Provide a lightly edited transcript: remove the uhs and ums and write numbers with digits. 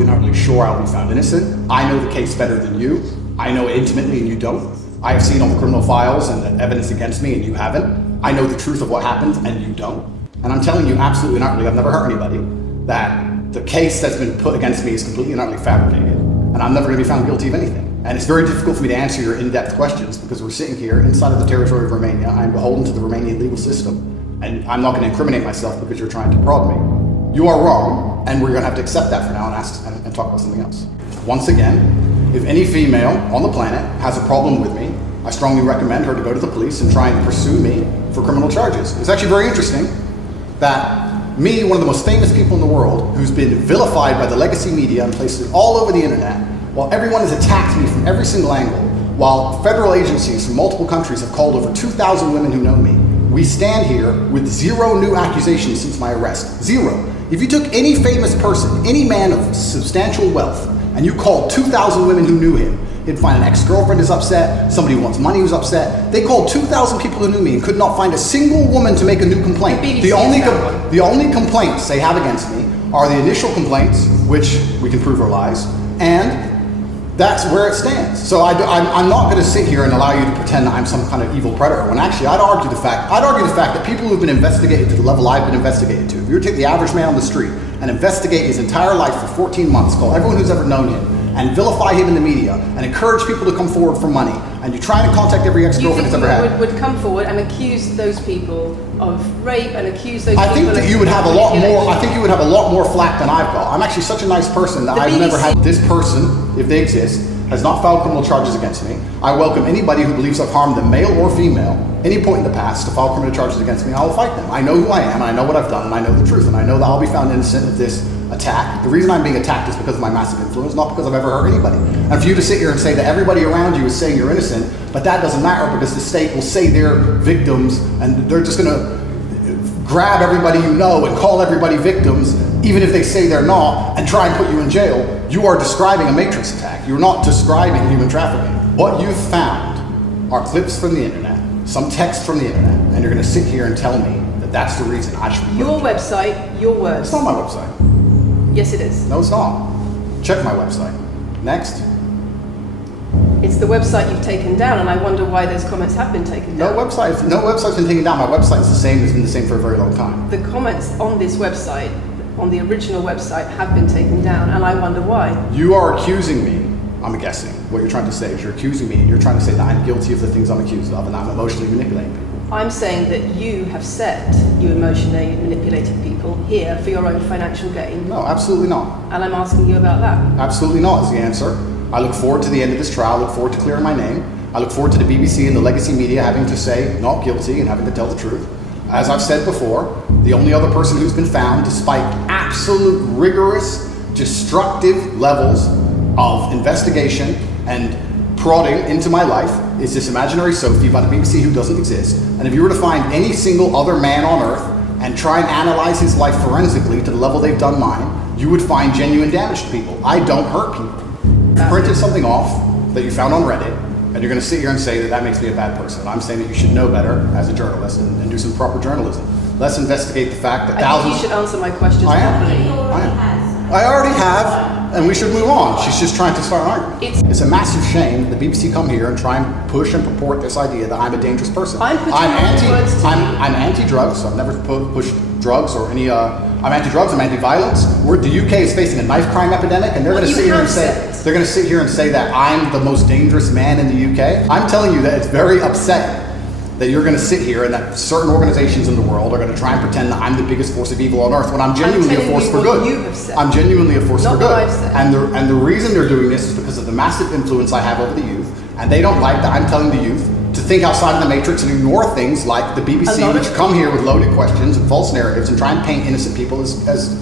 absolutely and utterly sure I'll be found innocent. I know the case better than you. I know it intimately and you don't. I have seen all the criminal files and the evidence against me and you haven't. I know the truth of what happened and you don't. And I'm telling you absolutely and utterly, I've never hurt anybody, that the case that's been put against me is completely and utterly fabricated. And I'm never going to be found guilty of anything. And it's very difficult for me to answer your in-depth questions because we're sitting here inside of the territory of Romania. I'm beholden to the Romanian legal system. And I'm not going to incriminate myself because you're trying to prod me. You are wrong, and we're going to have to accept that for now and talk about something else. Once again, if any female on the planet has a problem with me, I strongly recommend her to go to the police and try and pursue me for criminal charges. It's actually very interesting that me, one of the most famous people in the world, who's been vilified by the legacy media and places all over the internet, while everyone has attacked me from every single angle, while federal agencies from multiple countries have called over 2,000 women who know me, we stand here with 0 new accusations since my arrest. 0. If you took any famous person, any man of substantial wealth, and you called 2,000 women who knew him, he'd find an ex-girlfriend is upset, somebody who wants money who's upset. They called 2,000 people who knew me and could not find a single woman to make a new complaint. The only complaints they have against me are the initial complaints, which we can prove are lies, and that's where it stands. So I'm not going to sit here and allow you to pretend that I'm some kind of evil predator, when actually I'd argue the fact that people who've been investigated to the level I've been investigated to, if you were to take the average man on the street and investigate his entire life for 14 months, call everyone who's ever known him, and vilify him in the media, and encourage people to come forward for money, and you try to contact every ex-girlfriend he's ever had. Would come forward and accuse those people of rape and accuse those people of... I think that you would have a lot more, I think you would have a lot more flack than I've got. I'm actually such a nice person that I've never had. This person, if they exist, has not filed criminal charges against me. I welcome anybody who believes I've harmed them, male or female, any point in the past, to file criminal charges against me. I will fight them. I know who I am, and I know what I've done, and I know the truth, and I know that I'll be found innocent of this attack. The reason I'm being attacked is because of my massive influence, not because I've ever hurt anybody. And for you to sit here and say that everybody around you is saying you're innocent, but that doesn't matter because the state will say they're victims, and they're just going to grab everybody you know and call everybody victims, even if they say they're not, and try and put you in jail. You are describing a matrix attack. You're not describing human trafficking. What you've found are clips from the internet, some text from the internet, and you're going to sit here and tell me that that's the reason I should... Your website, your words. It's not my website. Yes, it is. No, it's not. Check my website. Next. It's the website you've taken down, and I wonder why those comments have been taken down. No website's been taken down. My website's the same. It's been the same for a very long time. The comments on this website, on the original website, have been taken down, and I wonder why. You are accusing me, I'm guessing. What you're trying to say is you're accusing me, and you're trying to say that I'm guilty of the things I'm accused of, and I'm emotionally manipulating people. I'm saying that you have said you emotionally manipulated people here for your own financial gain. No, absolutely not. And I'm asking you about that. Absolutely not is the answer. I look forward to the end of this trial. I look forward to clearing my name. I look forward to the BBC and the legacy media having to say not guilty and having to tell the truth. As I've said before, the only other person who's been found, despite absolute rigorous, destructive levels of investigation and prodding into my life, is this imaginary Sophie by the BBC who doesn't exist. And if you were to find any single other man on earth and try and analyze his life forensically to the level they've done mine, you would find genuine damage to people. I don't hurt people. You printed something off that you found on Reddit, and you're going to sit here and say that that makes me a bad person. I'm saying that you should know better as a journalist and do some proper journalism. Let's investigate the fact that thousands... I think you should answer my questions properly. I already have, and we should move on. She's just trying to start an argument. It's a massive shame that the BBC come here and try and push and purport this idea that I'm a dangerous person. I'm anti-drugs, so I've never pushed drugs or any... I'm anti-drugs, I'm anti-violence. The UK is facing a knife crime epidemic, and they're going to sit here and say that I'm the most dangerous man in the UK. I'm telling you that it's very upsetting that you're going to sit here and that certain organizations in the world are going to try and pretend that I'm the biggest force of evil on earth when I'm genuinely a force for good. I'm genuinely a force for good. And the reason they're doing this is because of the massive influence I have over the youth, and they don't like that I'm telling the youth to think outside of the matrix and ignore things like the BBC, which come here with loaded questions and false narratives and try and paint innocent people as